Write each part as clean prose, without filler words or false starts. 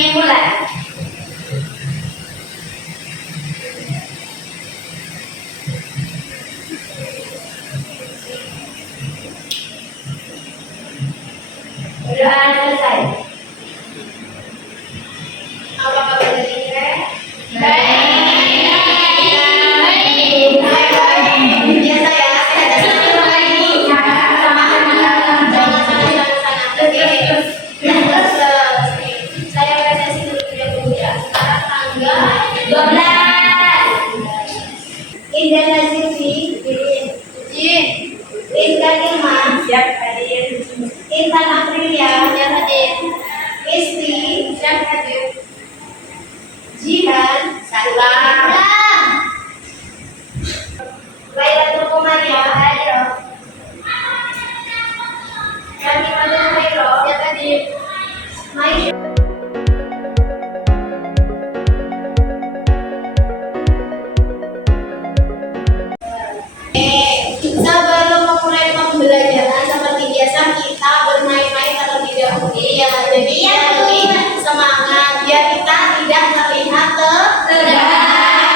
dimulai. Berdoa selesai. Apa kabar dari kita? Baik. Biasa ya. Sama lagi. Sama terus saya presentasi dulu ya. Sekarang tanggal 12. Indah Nazirfi, Intan Ilman, siap hadir. Intan Aprilia, siap hadir. Isti, siap hadir. Jihan, salam. Lailatul Qamaria, hadir. Kami Madun Khairo, siap hadir. Maisha. Sebelum memulai pembelajaran seperti biasa kita bermain-main terlebih dahulu ya. Jadi yang lebih semangat biar kita tidak terlihat tegang.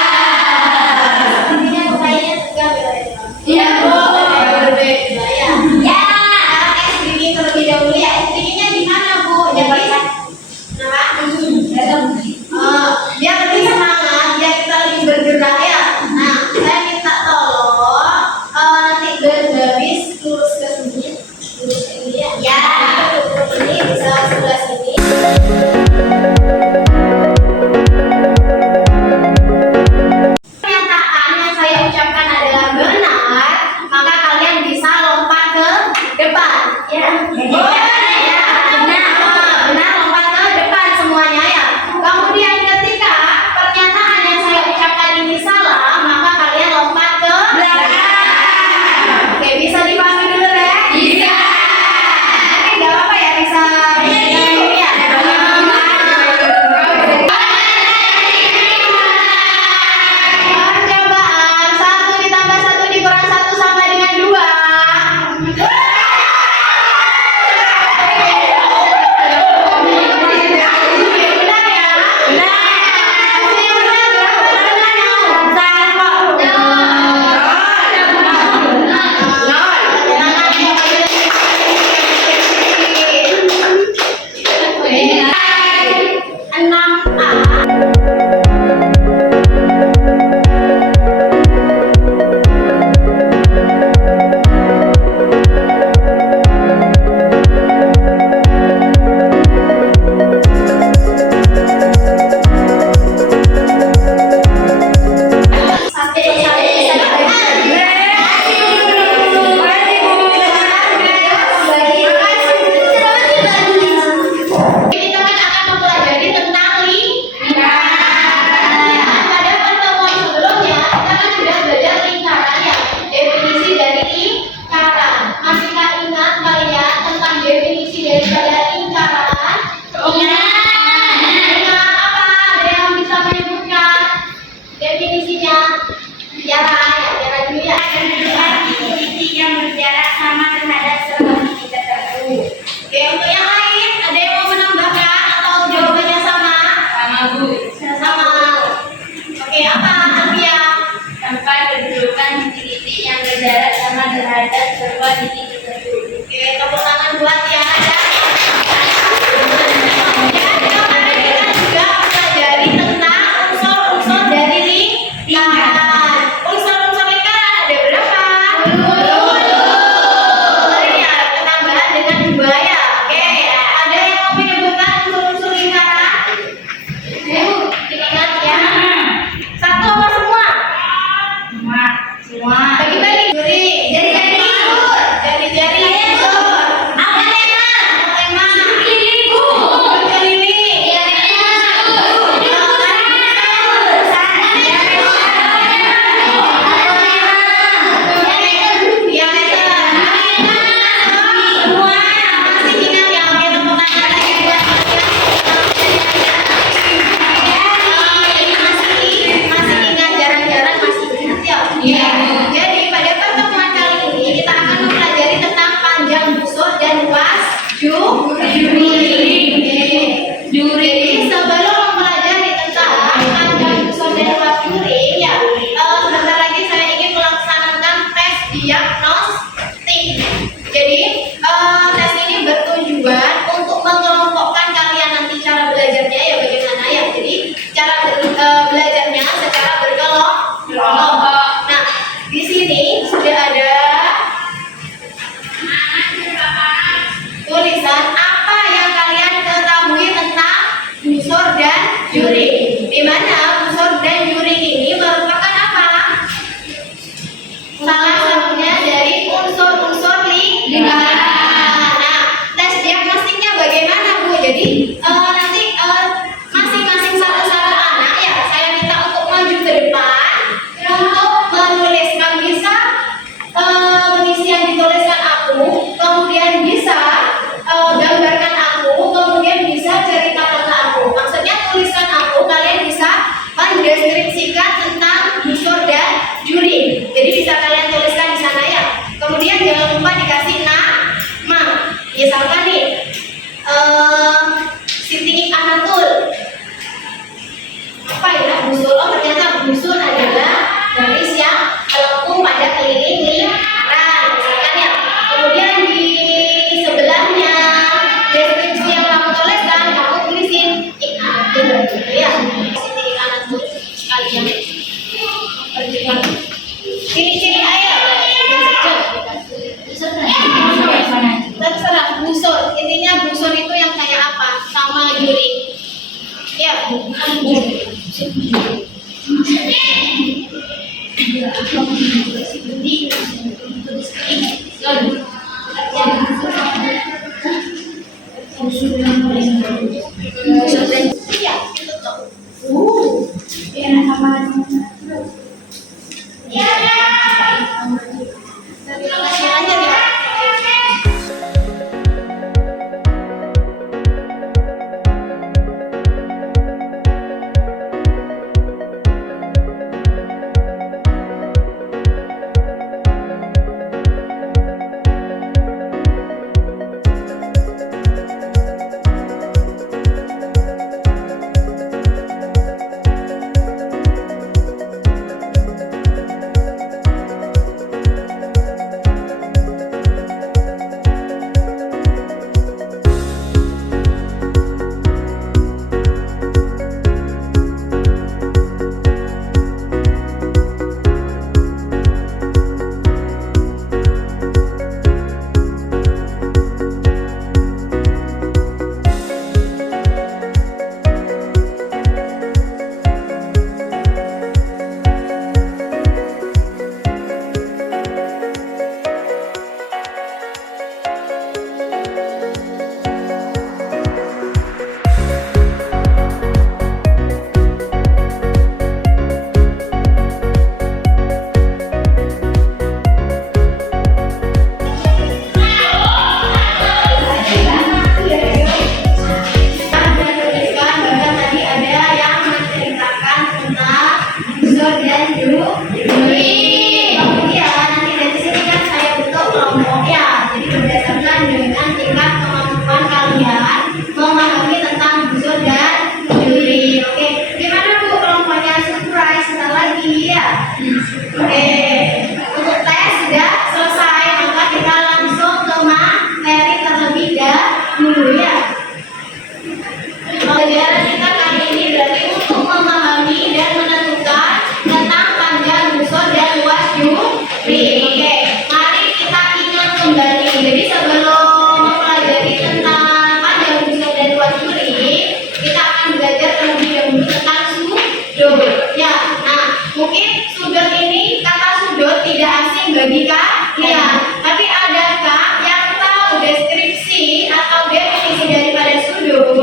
bagi kalian. Tapi adakah yang tahu deskripsi atau definisi daripada sudut?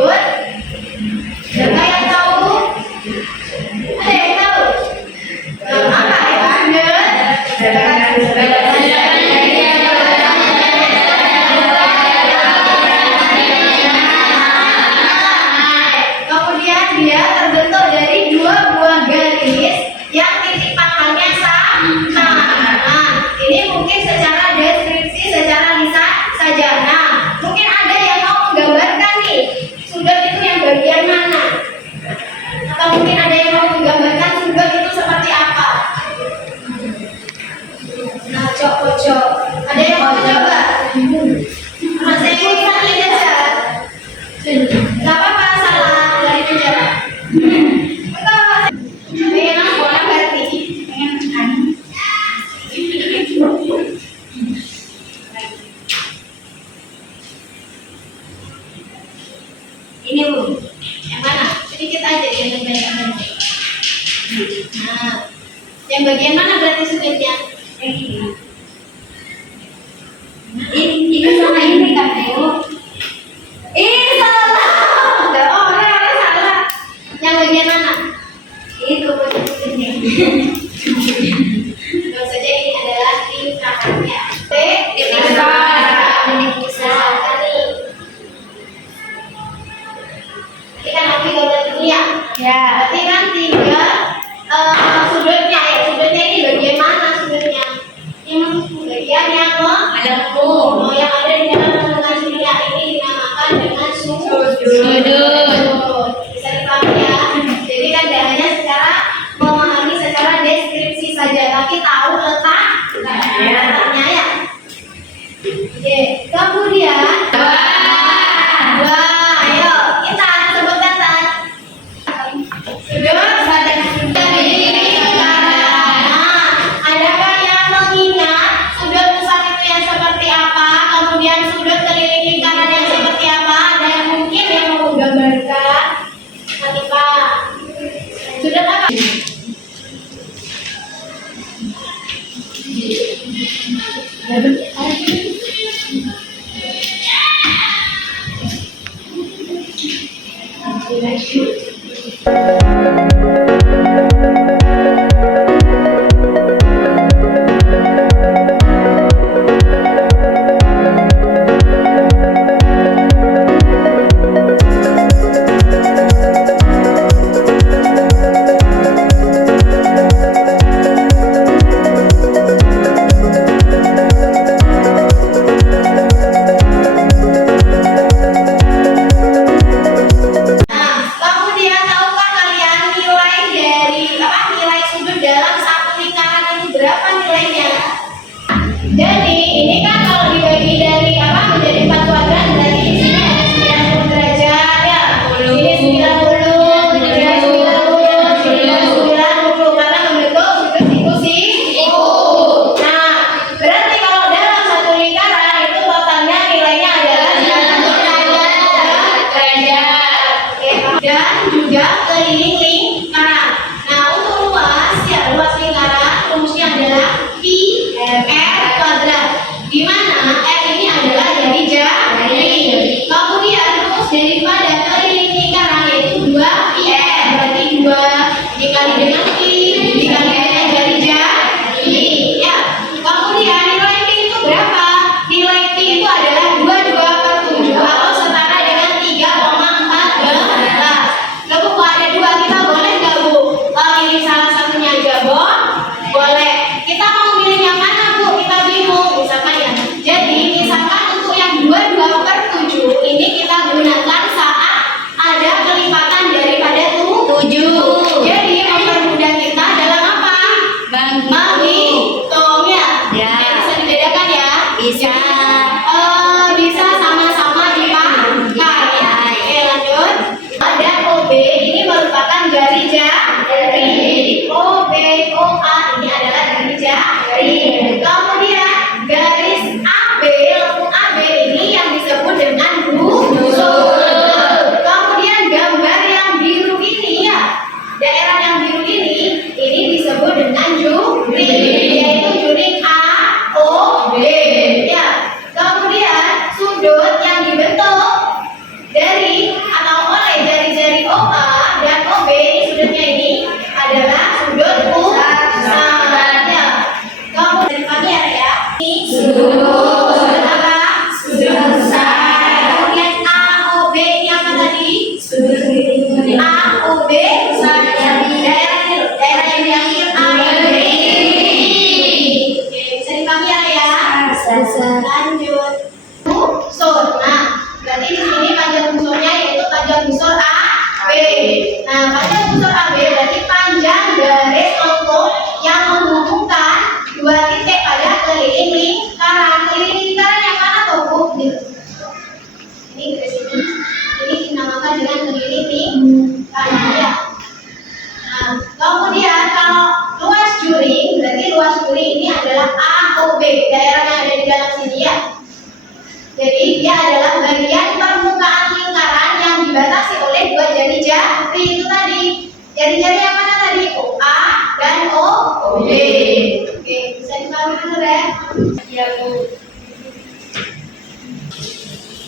Adakah yang tahu? Ada yang tahu? Apa itu sudut? Kemudian dia terbentuk dari dua buah garis yang titik pangkalnya sama. Ini mungkin secara deskripsi, secara lisan saja. Nah, mungkin ada yang mau menggambarkan nih, sudut itu yang bagian mana? Atau mungkin ada yang mau menggambarkan sudut itu seperti apa? Nah, pojok. Ada yang mau coba? Nah, saya bisa lihat aja. Gak apa-apa, salah dari meja. Pengen bola berarti. Ini Bu, yang mana? Sedikit aja, jangan banyak-banyak. Nah, yang bagian mana berarti sudutnya? Ini sama ini kan Bu? Salah. Oh, salah. Yang bagian mana? Itu sudutnya. Tentu saja ini adalah lingkarannya. Titik besar kali. Nanti kan nanti gambar dulu ya. Berarti kan tiga sudutnya ya. Sudutnya ini bagian mana sudutnya? Yang bagian yang yang ada di dalam kandungan sudutnya ini dinamakan dengan sudut. Bisa dipahami ya. Jadi kan tidak hanya secara memahami secara deskripsi saja, tapi tahu letaknya ya. Oke, kemudian ayo kita sebutkan Tan. Sudut pada dari lingkaran. Adakah yang mengingat sudut pusat itu yang seperti apa? Kemudian sudut keliling lingkaran yang seperti apa? Ada yang mungkin yang mau menggambarkan? Nanti Pak. Jadi ini kan kalau dibagi dari menjadi 4 kuadran, berarti di sini ada 90 derajat ya. Ini 90, ini 90, ini 90 karena membentuk sudut siku. Nah, berarti kalau dalam satu lingkaran itu totalnya nilainya adalah 90 derajat. Dan juga keliling lingkaran. Nah, untuk luas lingkaran rumusnya adalah pi r kuadrat, di mana r ini adalah jari. Kemudian rumus daripada keliling lingkaran yaitu 2pi r, berarti 2 dikali dengan pi dikali dengan jari ya. Kemudian nilai pi itu berapa? Nilai pi itu adalah 22/7 atau setara dengan 3,14. Lalu kalau ada 2 kita boleh nggak Bu? Pilih salah satunya aja boleh. Kita mau pilih yang mana Bu? Kita bingung misalkan ya. Jadi misalkan untuk yang 22/7 ini kita gunakan saat ada kelipatan daripada 7. Jadi mempermudah kita dalam apa? Menghitung ya. Bisa dibedakan ya? Bisa. Bisa sama-sama dipangkat ya. Oke, lanjut. Ada OB ini merupakan jari. OB, OA ini adalah jari. Kemudian garis AB, lengkung AB ini yang disebut dengan busur. Kemudian gambar yang biru ini ya, daerah yang biru ini disebut dengan juring, yaitu juring AOB ya. Kemudian sudut yang dibentuk dari atau oleh jari-jari OA dan OB ini sudutnya ini adalah sudut pusat ya. Kamu dari kamera ya. Ini sudut apa? Sudut pusat. Kemudian AOB ini apa tadi? Sudut AOB pusat. Daerah yang diambil AOB. Oke, bisa di kamera ya. Lanjut. Busur. Nah, berarti di sini panjang busurnya yaitu panjang busur AB. Nah, panjang busur AB berarti panjang garis lengkung yang menghubungkan 2 titik pada keliling lingkaran. Keliling lingkaran yang mana tuh Bu? Ini garis ini. Ini dinamakan dengan keliling lingkaran ya. Nah, kemudian kalau luas juring, berarti luas juring ini adalah AOB, daerah yang ada di dalam sini ya. Jadi dia adalah bagian permukaan lingkaran yang dibatasi oleh 2 jari itu tadi. Jari-jari yang mana tadi? OA dan OB. Oke, bisa dipahami dulu ya? Iya Bu.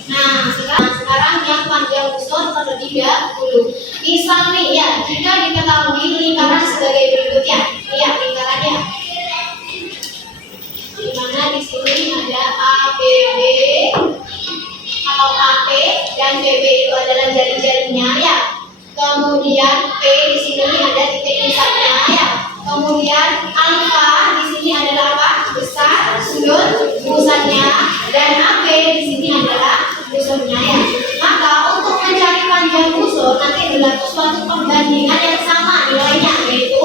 Nah, sekarang yang panjang busur terlebih dahulu. Misal nih ya, jika diketahui lingkaran sebagai berikutnya. Lihat lingkarannya. Di mana di sini ada ABB atau AP dan BB itu adalah jari-jarinya ya. Kemudian P di sini ada titik pusatnya ya. Kemudian alfa di sini adalah apa? Besar sudut pusatnya, dan AP di sini adalah busurnya ya. Maka untuk mencari panjang busur nanti berlaku suatu perbandingan yang sama nilainya, yaitu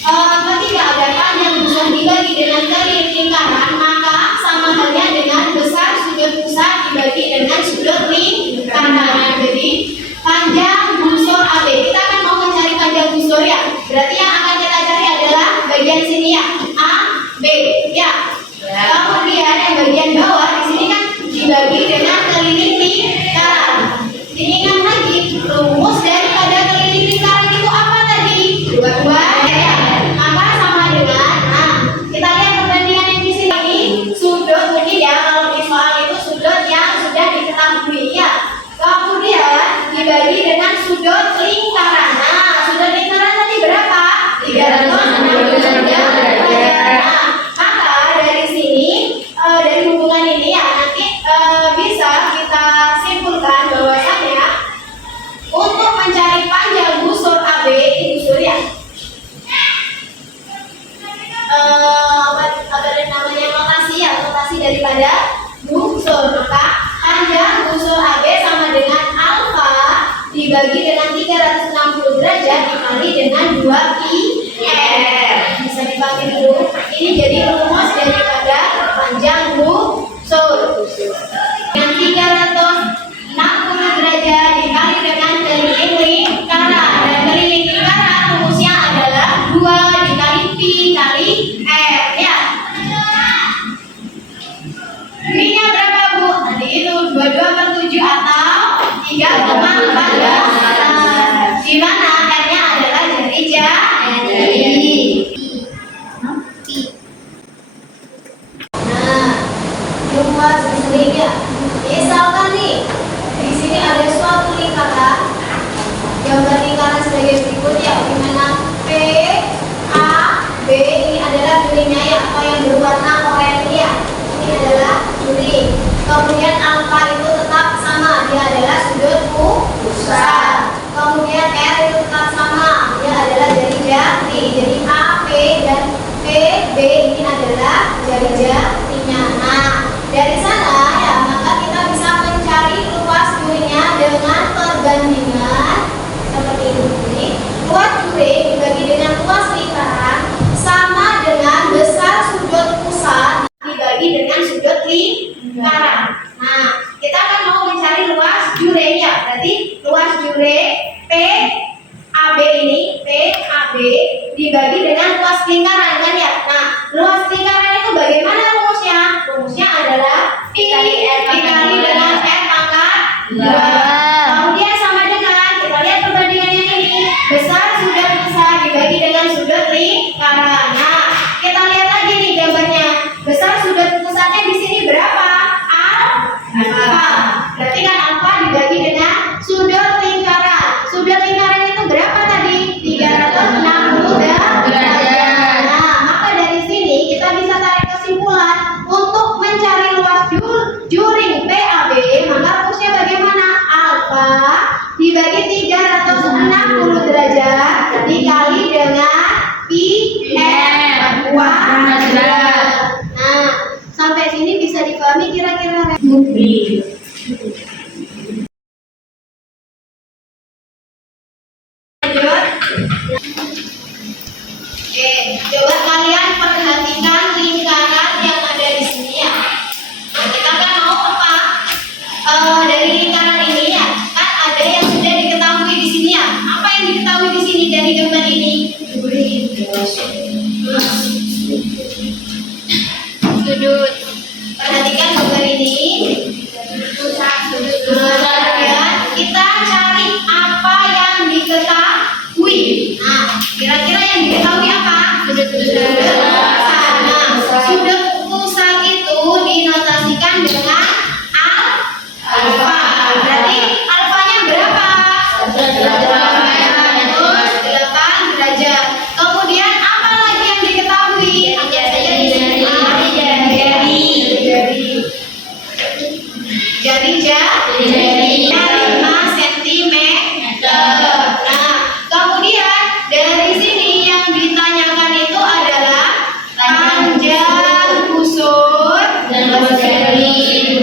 ketika ada panjang busur dibagi dengan keliling lingkaran, maka sama halnya dengan besar sudut pusat dibagi dengan sudut lingkaran. Jadi panjang busur AB, kita akan mau mencari panjang busur ya. Berarti yang akan kita cari adalah bagian sini ya, A, B ya. Kemudian yang bagian bawah di sini kan dibagi dengan keliling lingkaran. Diingat lagi rumus daripada keliling lingkaran itu apa tadi? 2 derajat dikali dengan 2pi r. Bisa dipakai dulu. Ini jadi rumus daripada panjang busur. Yang 360 derajat dikali dengan keliling lingkaran. Dan keliling lingkaran rumusnya adalah 2 dikali pi kali r, ya. Pi-nya berapa, Bu? Tadi itu 22/7 atau 3,14. Di mana r-nya adalah jari jari. Nah, rumus selanjutnya. Misalkan nih, di sini ada suatu lingkaran. Gambar lingkaran sebagai berikut, ya. Di mana P, A, B ini adalah durinya, ya, atau yang berwarna oranye, ya. Ini adalah duri. Kemudian alfa itu tetap sama, dia adalah sudut pusat. Kemudian R itu tetap sama, dia adalah jari jari. Jadi A, P dan P, B ini adalah jari jarinya. Nah, dari sana, ya, maka kita bisa mencari luas durinya dengan perbandingan seperti ini. Luas duri dibagi dengan luas lingkaran sama dengan besar sudut pusat dibagi dengan sudut lingkaran. Nah, kita akan mau mencari luas jurenya. Berarti luas jure PAB ini, PAB dibagi dengan luas lingkaran, kan, ya? Nah, luas lingkaran itu bagaimana rumusnya? Rumusnya adalah pi dikali dengan r pangkat 2. Kemudian sama dengan, kita lihat perbandingannya ini, besar sudut pusat dibagi dengan sudut lingkaran. Nah, kita lihat lagi nih gambarnya. Besar sudut pusatnya di sini berapa? Alfa. Berarti kan alfa dibagi dengan sudut lingkaran. Sudut lingkaran itu berapa tadi? 360 derajat. Nah, maka dari sini kita bisa tarik kesimpulan untuk mencari luas juring PAB, maka rumusnya bagaimana? Alfa dibagi 360 derajat dikali dengan pi r kuadrat. Nah, sampai sini bisa dipahami kira-kira? Coba kalian perhatikan lingkaran yang ada di sini, ya. Nah, kita kan mau apa? Dari lingkaran ini, ya, kan ada yang sudah diketahui di sini, ya. Apa yang diketahui di sini dari gambar ini? Sudut. Perhatikan gambar ini. Kemudian kita cari apa yang diketahui. Nah, kira-kira yang diketahui apa? Sudut pusat. Nah, sudut pusat itu dinotasikan dengan alfa. Berarti alfanya berapa? 8 derajat. Kemudian apa lagi yang diketahui? Angkat saja di sini. Jari 5 cm. Nah, kemudian dari sini yang ditanyakan itu adalah panjang busur dan luas jari.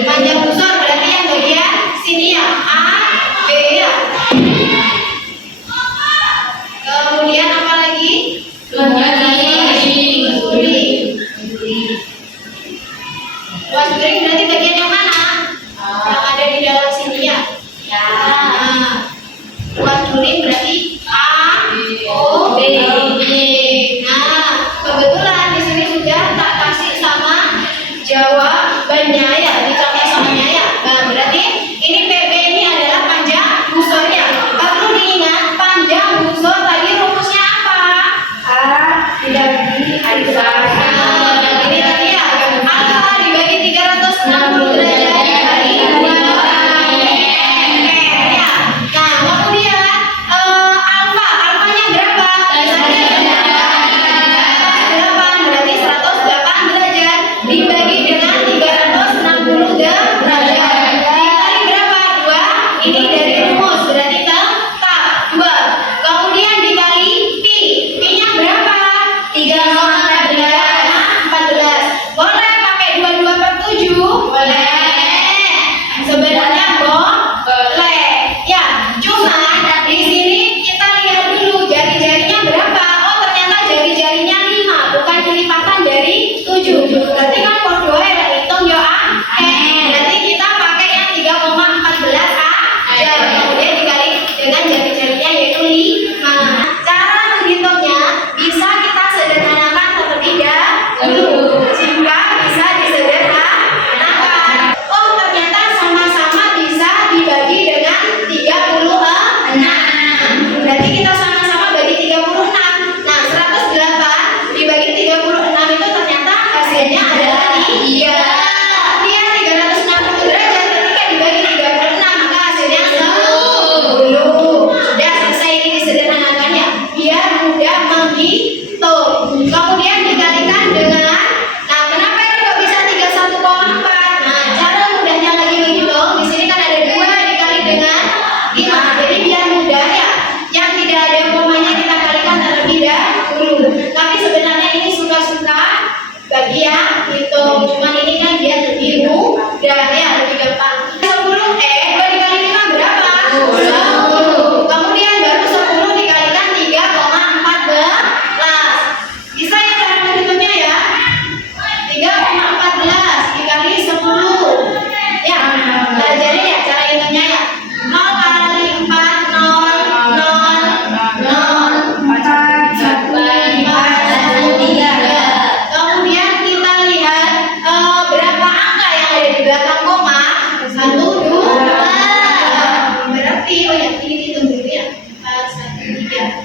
Panjang busur berarti yang bagian sini, ya, A, B, ya. Kemudian apa lagi? Luas jari. Luas jari berarti bagian yang mana? Yang ada di dalam sini, ya. Nah, luas jari berarti A, O, B. Nah, kebetulan di sini sudah tak kasih sama jawabannya, ya, dicapai soalnya, ya. Nah, berarti ini PB ini adalah panjang busurnya. Perlu diingat, panjang busur tadi rumusnya apa? A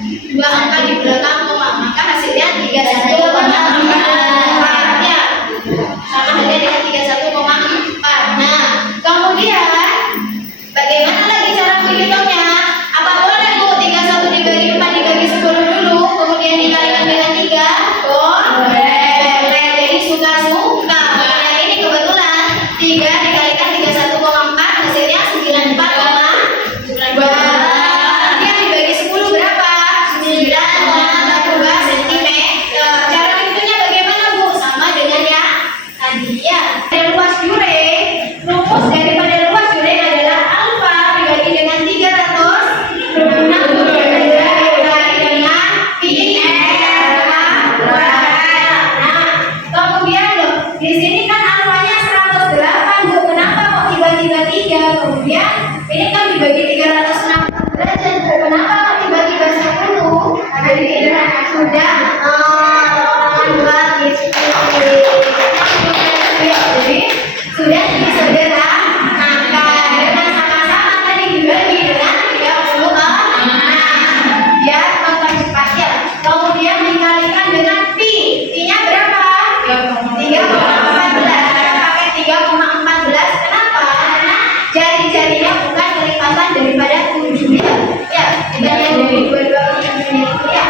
dua angka di belakang koma, maka hasilnya 31,4 ya. Sama halnya dengan 31,4. Nah, kemudian bagaimana lagi cara menghitungnya? Apa boleh Bu 31 dibagi 4 dibagi 10 dulu, kemudian dikalikan dengan 3? Boleh. Jadi suka-suka. Yang ini kebetulan 3 dikalikan 31,4 hasilnya 94,2. Yang dibagi 10 berapa? 9,2 cm. Cara hitungnya bagaimana Bu? Sama dengan yang tadi ya. Dari luas jure, rumus daripada luas jure adalah alfa dibagi dengan 360 dibagi dengan pi r kuadrat. Nah, kemudian loh, di sini kan alfanya 108 Bu. Kenapa kok tiba-tiba 3? Kemudian ini kan dibagi 360 derajat. Kenapa kok tiba-tiba 10? Jadi sudah buat jadi sudah disederhanakan dengan sama-sama tadi dibagi dengan 36 biar mempercepat ya. Kemudian dikalikan dengan pi. Pi-nya berapa? 3,14. Pakai 3,14. Kenapa? Karena jari-jarinya bukan kelipatan daripada 7 ya. Ya, yang dari 22 itu ya.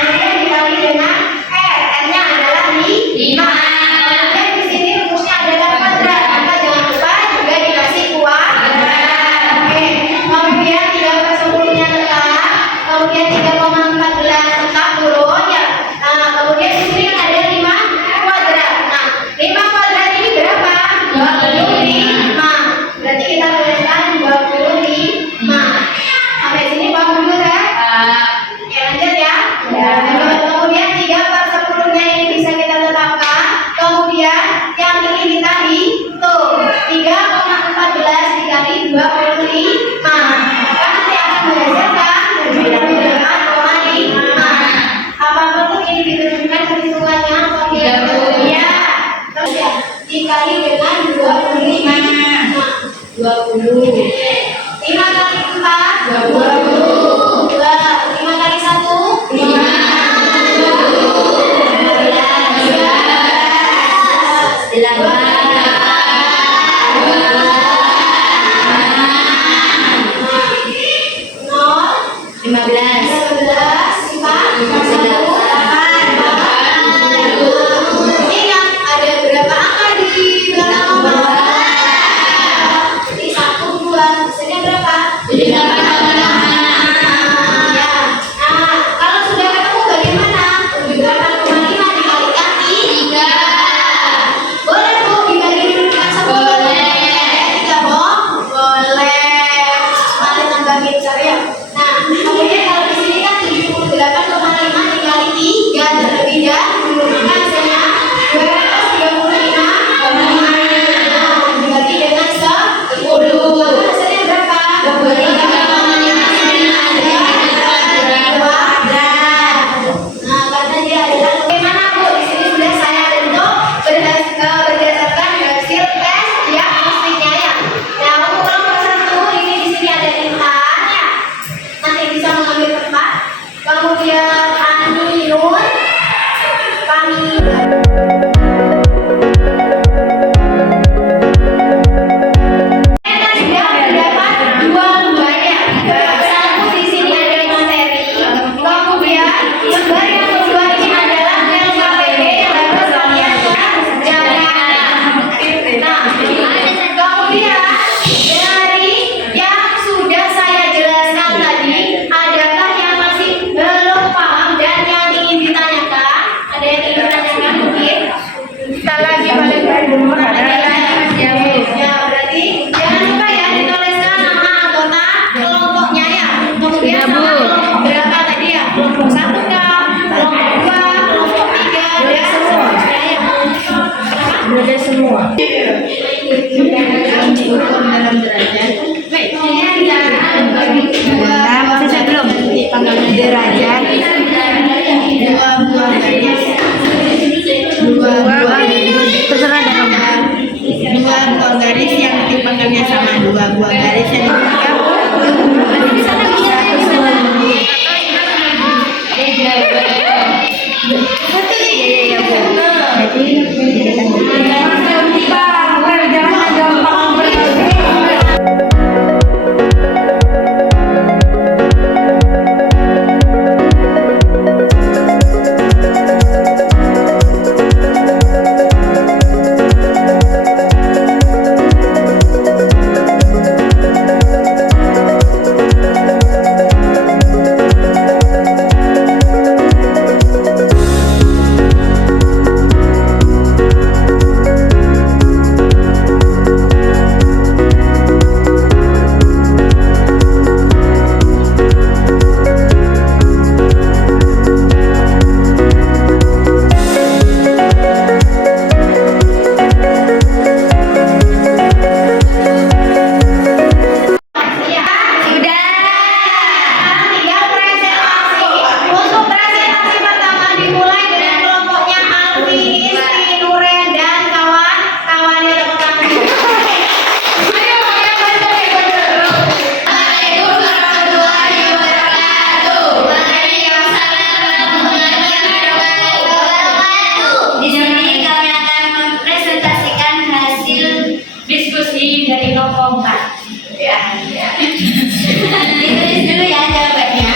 Kemudian dikali dengan r. R-nya adalah 5. Kemudian di sini rumusnya adalah kuadrat. Maka jangan lupa juga dikasih kuadrat. Oke. Kemudian 3/10-nya tetap. Kemudian 3,14 tetap turun ya. Nah, kemudian di sini kan ada 5 kuadrat. Nah, 5 kuadrat ini berapa? 25. Berarti kita tuliskan 25. Sampai sini paham dulu ya? Ya, lanjut ya. Kemudian 3/10-nya ini bisa kita tetapkan. Kemudian yang ini kita hitung 3,14 dikali 25. Maka nanti akan menghasilkan 78,5. Apa perlu ini ditunjukkan perhitungannya? Ya. Terus ya, dikali dengan 25. 20. 5 kali 4 20. 5 kali 1 5. Ingat ada berapa angka di belakang nomor? Jadi 1, 2, hasilnya berapa? Ya. Nah, kalau sudah ketemu bagaimana? 78,5 dikalikan 3. Boleh Bu dibagi dulu dengan 10? Boleh. 3 Bu? Boleh. Mari tambah pintar ya. Nah, kemudian kalau di sini kan 78,5 dikali 3 terlebih dahulu. Maka hasilnya 235,5 dibagi dengan 10. Maka hasilnya berapa? 23,5 kuadrat. Nah, karena dia adalah bagaimana Bu? Di sini sudah saya bentuk berdasarkan hasil tes diagnostiknya ya. Nah, untuk kelompok 1 ini di sini ada Intan ya. Nanti bisa mengambil tempat. Kemudian Aminun, kami sudah mendapat 2 lembar ya. Satu di sini ada materi. Kemudian lembar yang kedua ini adalah LKPD yang harus kalian kerjakan. Nah, kemudian dari yang sudah saya jelaskan tadi, adakah yang masih belum paham dan yang ingin ditanyakan? Ada yang ingin ditanyakan mungkin? Sekali lagi balik dulu Ya, berarti jangan lupa ya dituliskan nama anggota kelompoknya ya. Kemudian sama kelompok berapa tadi ya? Kelompok 1 kah? Kelompok 2, kelompok 3 dan seterusnya ya. Berada semua. Dalam derajat. Nah, masih sebelum derajat. Dua Terserah ada kamu. buah garis yang timpangannya sama, 2 buah garis yang timpangan. Iya, Bu. Jadi Bang, jangan gampang berlebihan. Diskusi dari kelompok 4. Ya. Ditulis dulu ya jawabannya.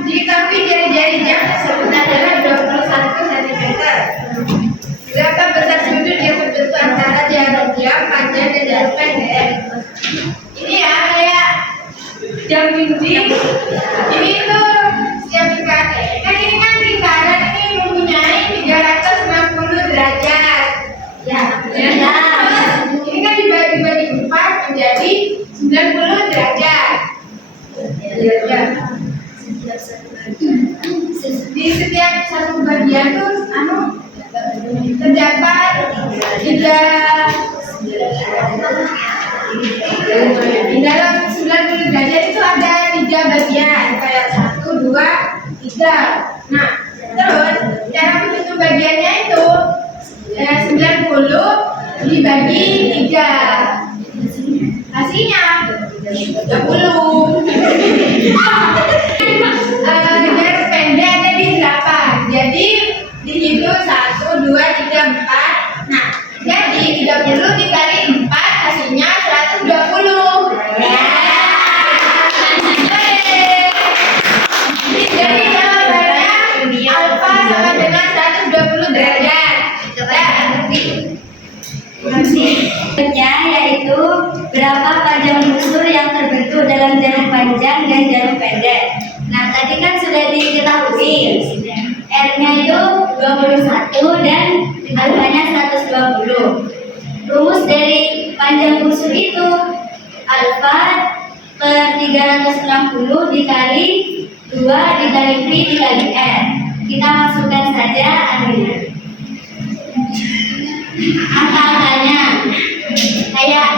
Diketahui jari-jari jam tersebut adalah 21 cm. Berapa besar sudut yang berbentuk antara jarum jam panjang dan jarum pendek? Ini ya kayak jam dinding. Ini tuh jam lingkaran. Kan ini kan lingkaran ini mempunyai 360 derajat. Ya. Ini kan dibagi 4 menjadi 90 derajat. Di setiap satu bagian tuh terdapat 3 di dalam 90 derajat itu ada 3 bagian kayak 1, 2, 3. Nah, terus cara menghitung bagiannya itu 90 dibagi 3. Hasilnya 30. Jarum pendek ada di 8. Jadi dihitung 1, 2, 3, 4. Nah, jadi 30 dikali 4 hasilnya 120. Jadi jawabannya alfa sama dengan 120 derajat. Berikutnya yaitu berapa panjang busur yang terbentuk dalam jarum panjang dan jarum pendek. Nah, tadi kan sudah diketahui R-nya itu 21 dan alfanya 120. Rumus dari panjang busur itu alfa per 360 dikali 2 dikali V dikali R. Kita masukkan saja artinya. Angka-angkanya kayak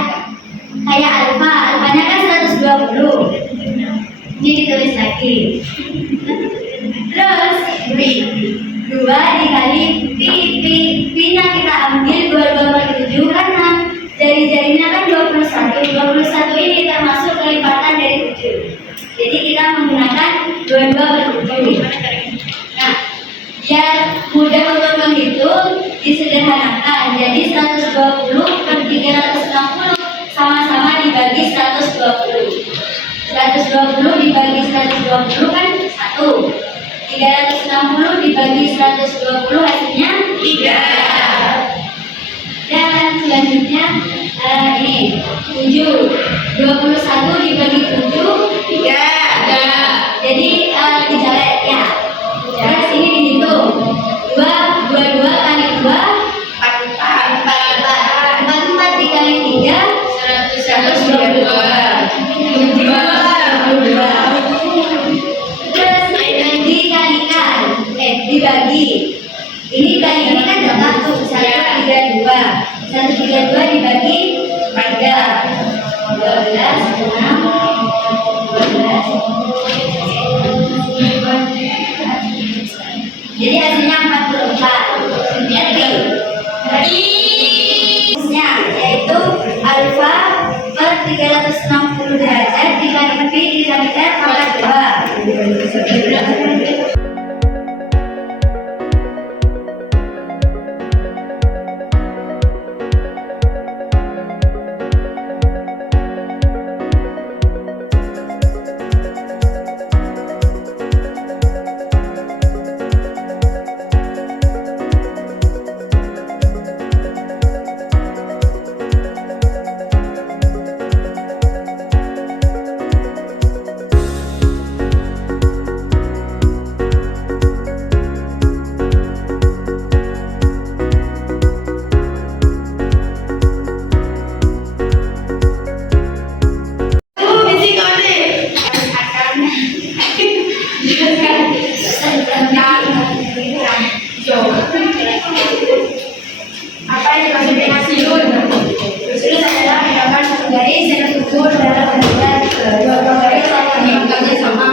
alfanya kan 120. Ini ditulis lagi. Terus 2 dikali P-nya kita ambil 22/7 karena jari-jarinya kan 21. 21 ini termasuk kelipatan dari 7. Jadi kita menggunakan 22/7. Nah, biar mudah untuk menghitung disederhanakan. Jadi 120 per 360 sama-sama dibagi 120. 120 dibagi 120 kan 1. 360 dibagi 120 hasilnya 3. Dan selanjutnya ini 7. 21 dibagi 7 3. Jadi dijalek ya. Terus ini dihitung 22 kali 2 42. 1, 132. 132 dibagi 3. 12, 6, 12. Jadi hasilnya 44. Jadi yaitu alfa per 360 derajat dikali pi dikalikan pangkat 2. Apa yang dimaksud dengan silun? Silun adalah menambahkan satu garis yang subur dalam bentuknya dua garis yang angkanya sama.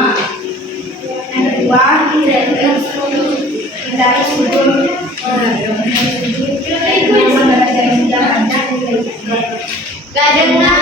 Yang kedua, tidak subur. Karena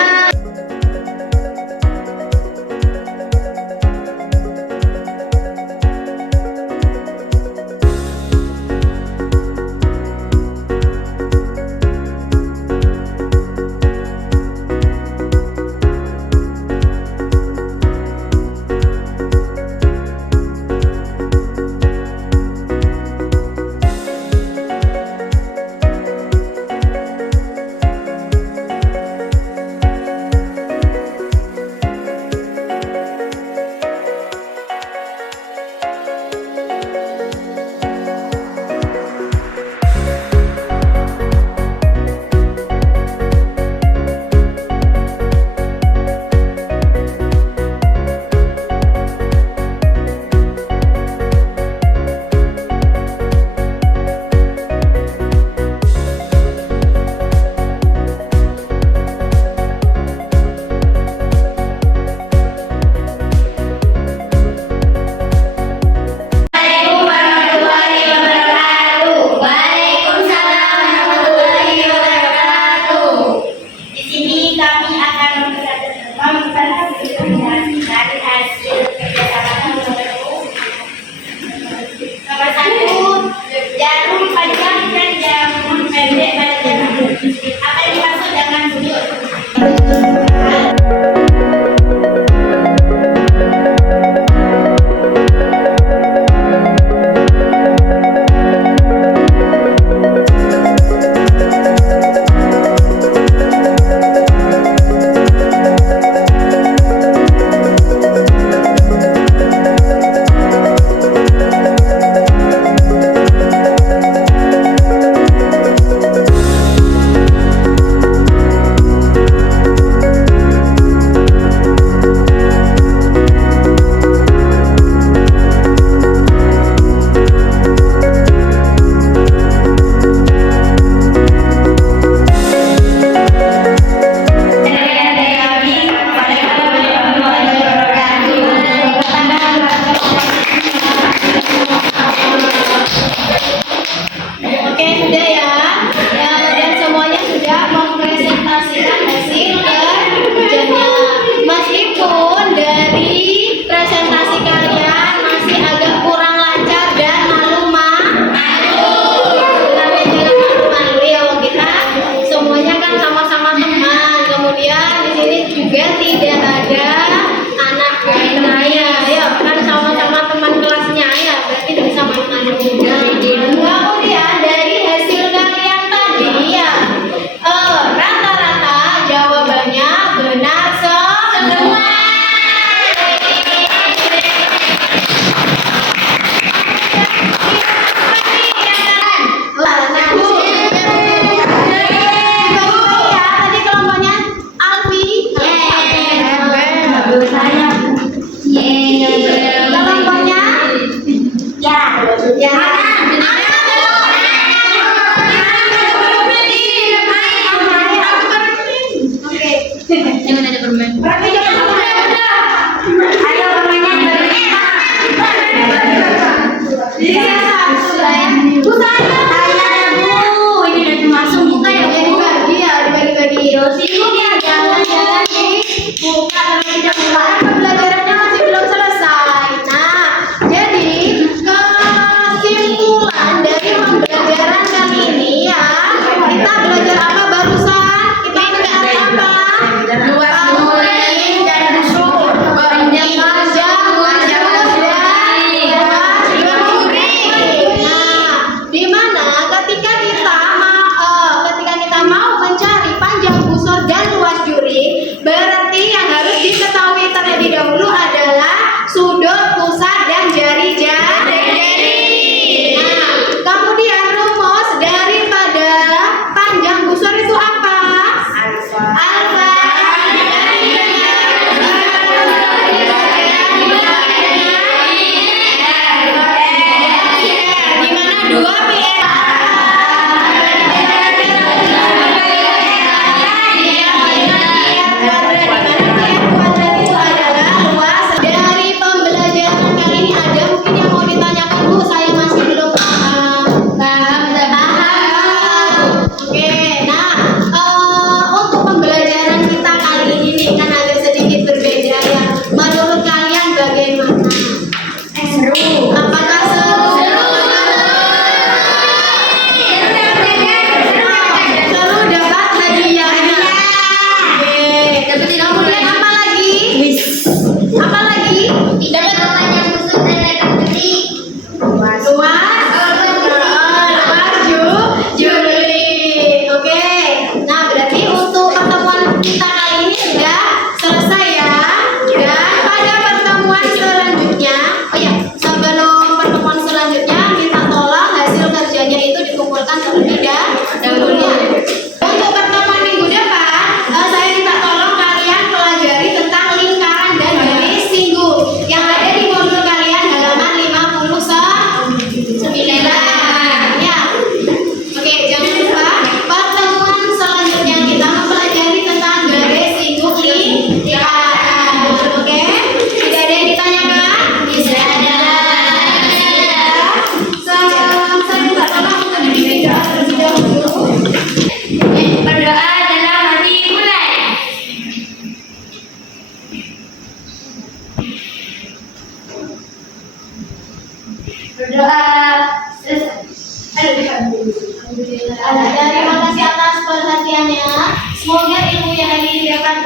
Berarti jangan ayo namanya pembelajarannya masih belum selesai. Nah, jadi kesimpulan dari pembelajaran kali ini ya, kita belajar apa barusan? Kita belajar apa? Panggil dan busur, panjang di mana ketika kita mau mencari panjang busur dan luas juri, berarti yang harus diketahui terlebih dahulu adalah sudut, pusat, dan jari-jari. Nah, kemudian rumus daripada panjang busur itu apa? Alfa. Di mana 2 pi Terima kasih atas perhatiannya. Semoga ilmu yang hari ini dapat